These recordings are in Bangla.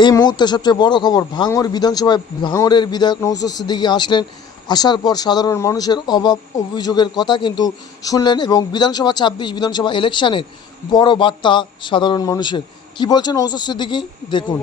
এই মুহূর্তে সবচেয়ে বড় খবর ভাঙর বিধানসভায় ভাঙরের বিধায়ক নৌসর সিদ্দিকী আসলেন। আসার পর সাধারণ মানুষের অভাব অভিযোগের কথা কিন্তু শুনলেন এবং বিধানসভা ছাব্বিশ বিধানসভা ইলেকশনের বড় বার্তা সাধারণ মানুষের। কি বলছেন নৌসর সিদ্দিকী? দেখুন।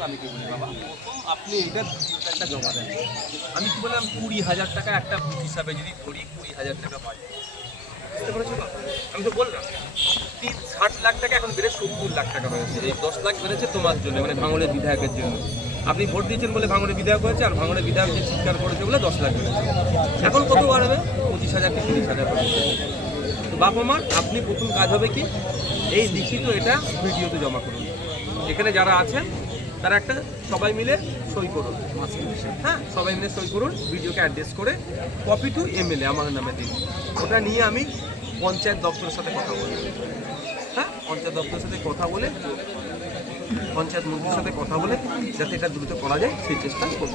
আমি কি বলি বাবা প্রথম আপনি এটা একটা জমা দেন আমি কি বললাম কুড়ি হাজার টাকা একটা হিসাবে যদি ধরি কুড়ি হাজার টাকা পাই বুঝতে পেরেছ আমি তো বললাম। তিন ষাট লাখ টাকা এখন বেড়ে সত্তর লাখ টাকা হয়েছে। এই দশ লাখ বেড়েছে তোমার জন্য মানে ভাঙড়ের বিধায়কের জন্য। আপনি ভোট দিয়েছেন বলে ভাঙড়ের বিধায়ক হয়েছে, আর ভাঙড়ের বিধায়ক যে চিৎকার করেছে বলে দশ লাখ বেড়েছে। এখন কত বাড়বে? পঁচিশ হাজার কি তিরিশ হাজার তো বাবা মার আপনি প্রথম কাজ হবে কি? এই লিখিত এটা ভিডিওতে জমা করুন। এখানে যারা আছেন, তারা একটা সবাই মিলে সই করুন। হ্যাঁ সবাই মিলে সই করুন, ভিডিওকে অ্যাড্রেস করে কপি টু এমএলএ আমার নামে দিন। ওটা নিয়ে আমি পঞ্চায়েত দপ্তরের সাথে কথা বলে। হ্যাঁ? পঞ্চায়েত দপ্তরের সাথে কথা বলে, পঞ্চায়েত মন্ত্রীর সাথে কথা বলে, যাতে এটা দ্রুত করা যায়, সেই চেষ্টা করব।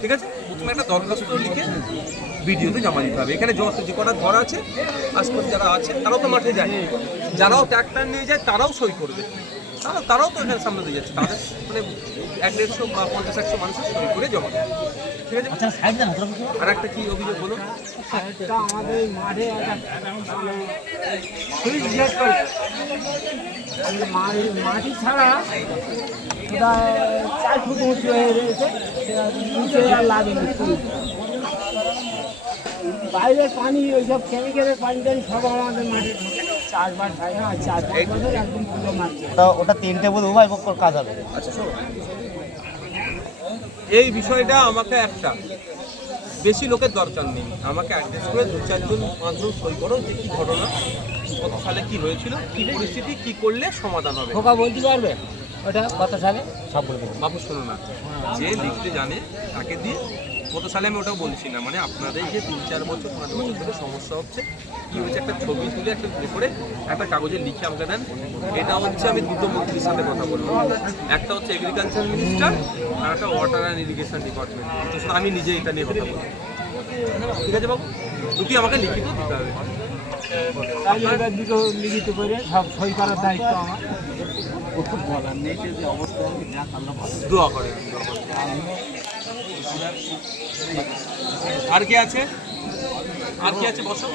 ঠিক আছে? প্রথমে একটা দরখাস্ত লিখে ভিডিওতে জমা দিতে হবে। এখানে যত যে কটা ঘর আছে, আশপাশ যারা আছে, তারাও তো মাঠে যায়। যারাও ট্র্যাক্টর নিয়ে যায়, তারাও সই করবে। তারা তারাও তো এখানে সামনে দিয়ে যাচ্ছে। তাদের মানে এক দেড়শো বা পঞ্চাশ একশো মানুষের সই করে জমা ঠিক আছে? আর একটা কি অভিযোগ একটা আমাদের মাঠে মাটি ছাড়া প্রায় চার ফুট উঁচু হয়ে রয়েছে লাগেনি। বাইরের পানি ওইসব কেমিক্যালের পানি টানি সব আমাদের মাঠে ঢোকে। হয় না চার পাঁচ বছর একদম পুরো মারছে ওটা ওটা তিনটে বোধ উভয় পক্ষর কাজ হবে। আচ্ছা শোনো। এই বিষয়টা আমাকে একটা। বেশি লোকের দরকার নেই। আমাকে অ্যাড্রেস করে দু চারজন পাঁচজন সই করো যে কি ঘটনা কত সালে কি হয়েছিল কি পরিস্থিতি কি করলে সমাধান হবে। খোকা বলতে পারবে? ওটা কত সালে? সব বলে দেবো বাবু শোনো না। যে লিখতে জানে তাকে দিয়ে কত সালে আমি ওটাও বলছি না মানে আপনাদের যে তিন চার বছর পাঁচ বছর ধরে সমস্যা হচ্ছে কি হয়েছে একটা ছবি তুলে একটা ইয়ে করে একটা কাগজে লিখে আমাকে দেন। এটা হচ্ছে আমি দুটো মন্ত্রীর সাথে কথা বলব। একটা হচ্ছে এগ্রিকালচার মিনিস্টার আর একটা ওয়াটার অ্যান্ড ইরিগেশন ডিপার্টমেন্ট তো আমি নিজে এটা নিয়ে কথা বলব। ঠিক আছে বাবু? দুটি আমাকে লিখিত দিতে হবে। তাই এবার দুটো লিখিত করে সব সই করার দায়িত্ব আমার। দোয়া করেন। আর কে আছে? আর কি আছে? বসো।